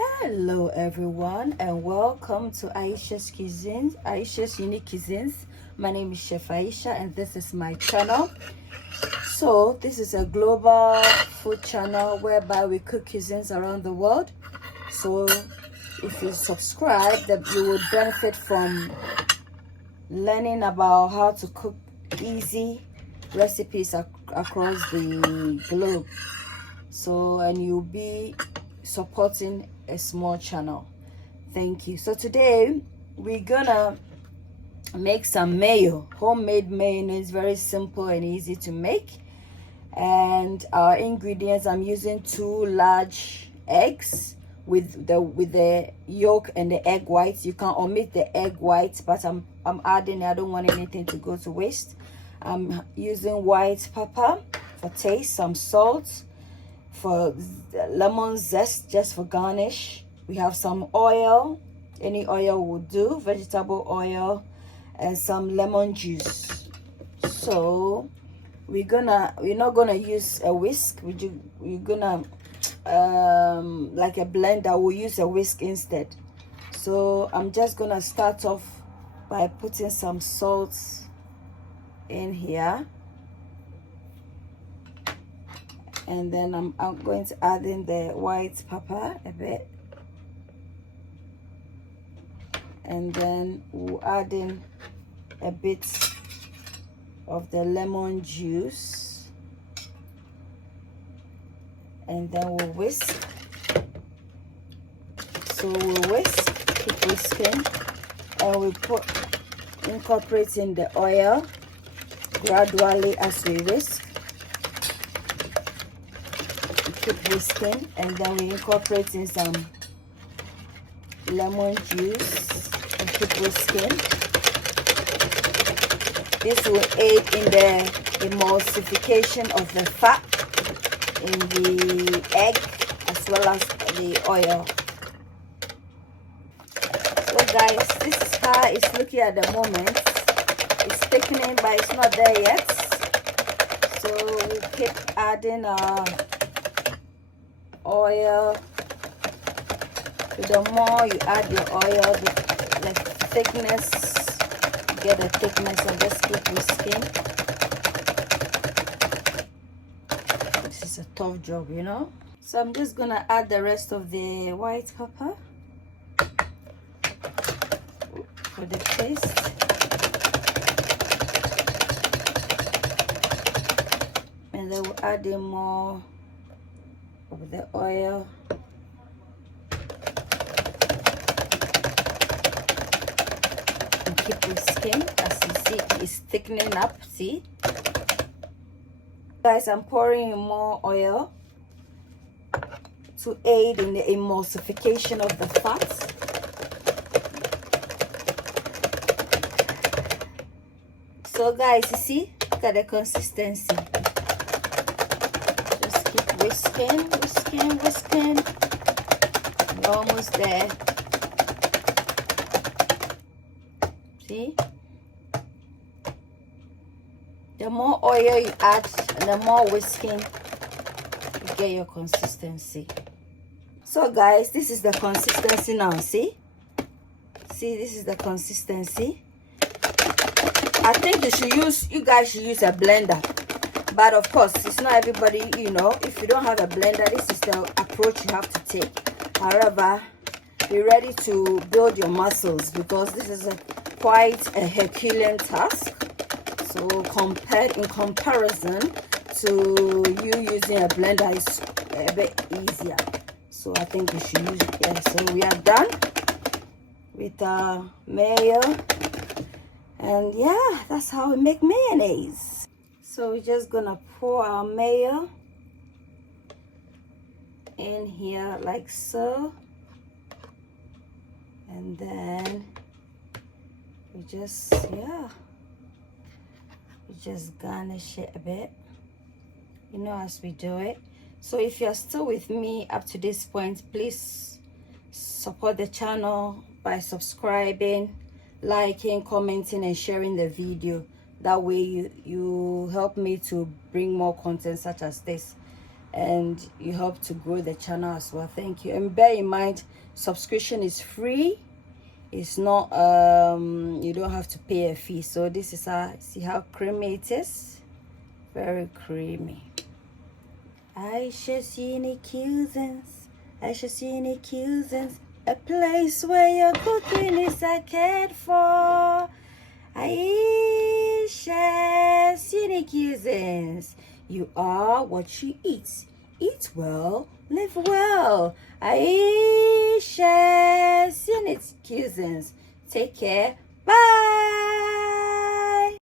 Hello everyone and welcome to Aisha's Cuisines, Aisha's Unique Cuisines. My name is Chef Aisha and this is my channel. So this is a global food channel whereby we cook cuisines around the world. So if you subscribe, that you will benefit from learning about how to cook easy recipes across the globe. So, and you'll be supporting a small channel. Thank you. So today we're gonna make some mayo, homemade mayonnaise, very simple and easy to make. And our ingredients, I'm using 2 large eggs with the yolk and the egg whites. You can omit the egg whites, but I'm adding, I don't want anything to go to waste. I'm using white pepper for taste, some salt, for lemon zest just for garnish. We have some oil, any oil will do, vegetable oil, and some lemon juice. So we're not gonna use a whisk. We're gonna like a blender. We'll use a whisk instead. So I'm just gonna start off by putting some salt in here, and then I'm going to add in the white pepper a bit, and then we'll add in a bit of the lemon juice, and then we'll whisk. So we'll whisk, keep whisking, and we incorporate in the oil gradually as we whisk. Keep whisking, and then we incorporate in some lemon juice and keep whisking. This will aid in the emulsification of the fat in the egg as well as the oil. So guys, this is how it's looking at the moment. It's thickening, but it's not there yet. So we keep adding our oil. So the more you add your oil, the thickness, you get the thickness, and just keep whisking. This is a tough job, you know. So I'm just gonna add the rest of the white pepper for the taste. And then we'll add in more of the oil. And keep whisking. As you see, it's thickening up. See, guys, I'm pouring in more oil to aid in the emulsification of the fat. So guys, you see, look at the consistency. Whisking, whisking, whisking. We're almost there. See? The more oil you add and the more whisking, you get your consistency. So guys, this is the consistency now. See? See, this is the consistency. I think you guys should use a blender. But of course, it's not everybody, you know. If you don't have a blender, this is the approach you have to take. However, be ready to build your muscles, because this is quite a Herculean task. So in comparison to you using a blender, is a bit easier. So I think you should use it. Yeah, so we are done with our mayo. And yeah, that's how we make mayonnaise. So we're just gonna pour our mayo in here like so, and then we just garnish it a bit, you know, as we do it. So if you're still with me up to this point, please support the channel by subscribing, liking, commenting, and sharing the video. That way you help me to bring more content such as this. and you help to grow the channel as well. Thank you. And bear in mind, subscription is free. It's not you don't have to pay a fee. So this is see how creamy it is. Very creamy. Aisha's Unique Cuisines, Aisha's Unique Cuisines, a place where your cooking is cared for. Aisha's Unique Cuisines, you are what you eat. Eat well, live well. Aisha's Unique Cuisines. Take care. Bye.